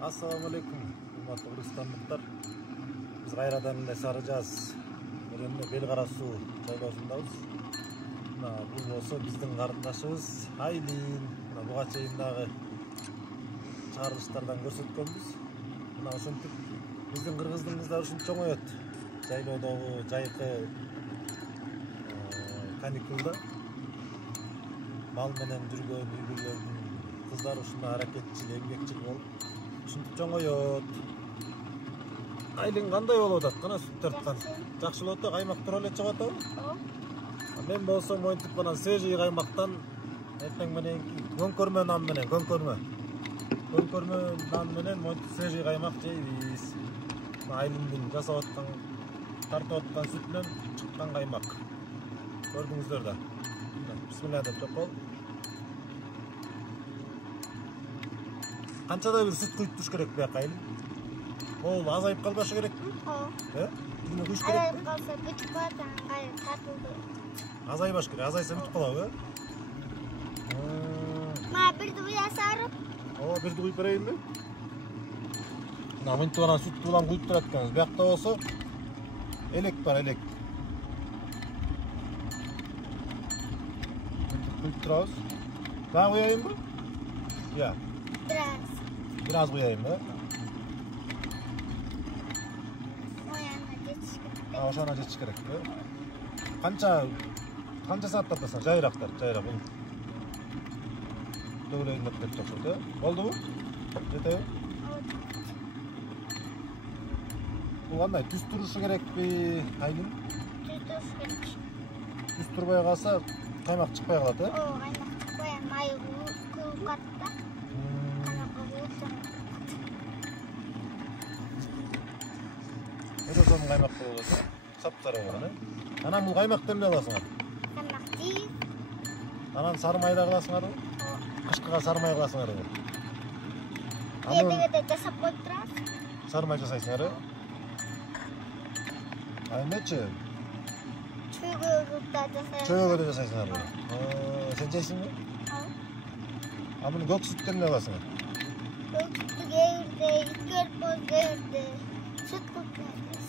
Assalamu alaikum, урматтуу кыргызстандыктар. Биз кайрадан эле Сары Жаз районунун Бел Кара суу жайлоосундабыз. Мына бул болсо биздин карындашыбыз Айлин. Мына буга чейин дагы чыгарылыштардан көрсөткөнбүз. Мына ошентип биздин кыргыздын кыздары ушинтип чоңоет. Жайлоодогу жайкы каникулда мал менен жүргөн үй-бүлөлөрдүн кыздары ушундай аракетчил, эмгекчил болуп ушинтип чоңоет. Айлин кандай болуп атат? Кана сүт тарткан. Жакшы болуп атат, каймак тура эле чыгып атабы? Мен болсом монтип кана свежий каймактан эртең мененки көңкөрмө нан менен, көңкөрмө нан менен монтип свежий каймак жейбиз. Айлиндин жасап аткан, тартып аткан сүтүнөн чыккан каймак. Көрдүңүздөр да. Бисмилlah деп чокол. Канчада бир сүт куюп туруш керек бияка Айлин? Ол азайып калбашы керекпи? Күнү куюш керек. Азайып калса бүтүп калат, аны тартылды. Азайбаш керек, азайса бүтүп калабы? Мына бирди уясарып. Бирди куюп берейинби? Мына мынтип анан сүттү улам куюп турат экенбиз. Биякта болсо элек бар, элек. Мынтип куюп турабыз. Дагы куяйынбы? Я. Бираз куяйынбы? Ошоно жетиш керекпи? Канча саат тартасың? Жайыраак тарт, жайыраак. Төгөлөйүн деп жакшы, болдубу? Жетеби? Бул кандай түз турушу керекпи, Айлин? Түз туруш керек. Түз турбай калса каймак чыкпай калат, Каймак чыкпай, майы кылып калат да. Өтө сонун каймак болот, саптары болгон, Анан бул каймакты эмне кыласыңар? Каймак жейиз. Анан сары майда кыласыңарбы? Кышкыга сары май кыласыңарбы? Кээде жасап коюп турабыз. Сары май жасайсыңар, эмнечи? Чөйгөгө да жасайбыз. Чөйгөгө да жасайсыңарбы? Сен жейсиңби? Муну көк сүттөн эмне кыласыңар? Көк сүттү кээде, кээде сүт кылып беребиз.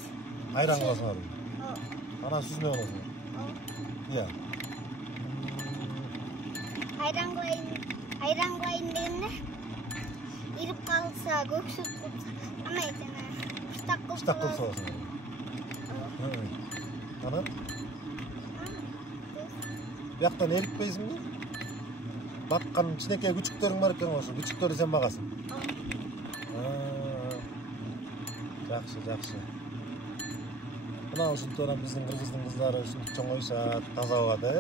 Айран кыласыңарбы? Анан сүзүнө болосуңар? Ия. Айран кылайын дегенде ирип калса көк сүт кылса, пыштак кылып болосуңар. Анан бияктан эрикпейсиңби? Баккан кичинекей күчүктөрүң бар экен, ошо күчүктөрдү сен багасың. Жакшы. Мына ушинтип анан биздин кыргыздын кыздары ушинтип чоңоюшат, таза абада,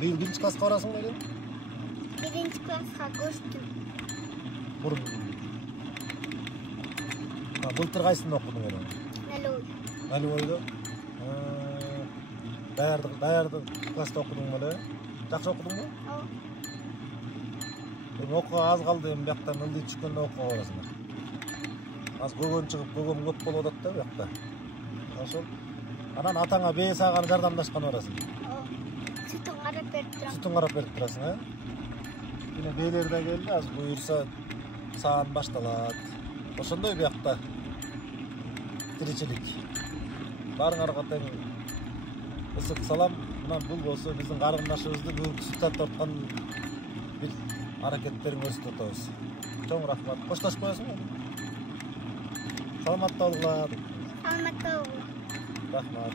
Быйыл биринчи класска барасың беле? Биринчи класска көчтүм. Бурун. Былтыр кайсында окудуң эле? Налыбойдо. Даярдык класста окудуң беле? Жакшы окудуңбу? Эми окууга аз калды, эми бияктан ылдый түшкөндө окууга барасыңар. Az көгөн чыгып, көгөн көп болуп атат да биякта. Ошол. Анан атаңа бээ саганы жардамдашкан барасың. Сүтүн карап берип турам. Сүтүн карап берип турасың, Мына бээлер да келди, аз буюрса саан башталат. Ошондой биякта тиричилик. Баарыңарга тең ысык салам. Мына бул болсо биздин карындашыбызды бүгүнкү сүт тартып аткан бир аракеттерин көрсөтүп атабыз. Чоң рахмат. Коштошуп коесуңбу? Саламатта болгула. Саламатта болгула. Рахмат.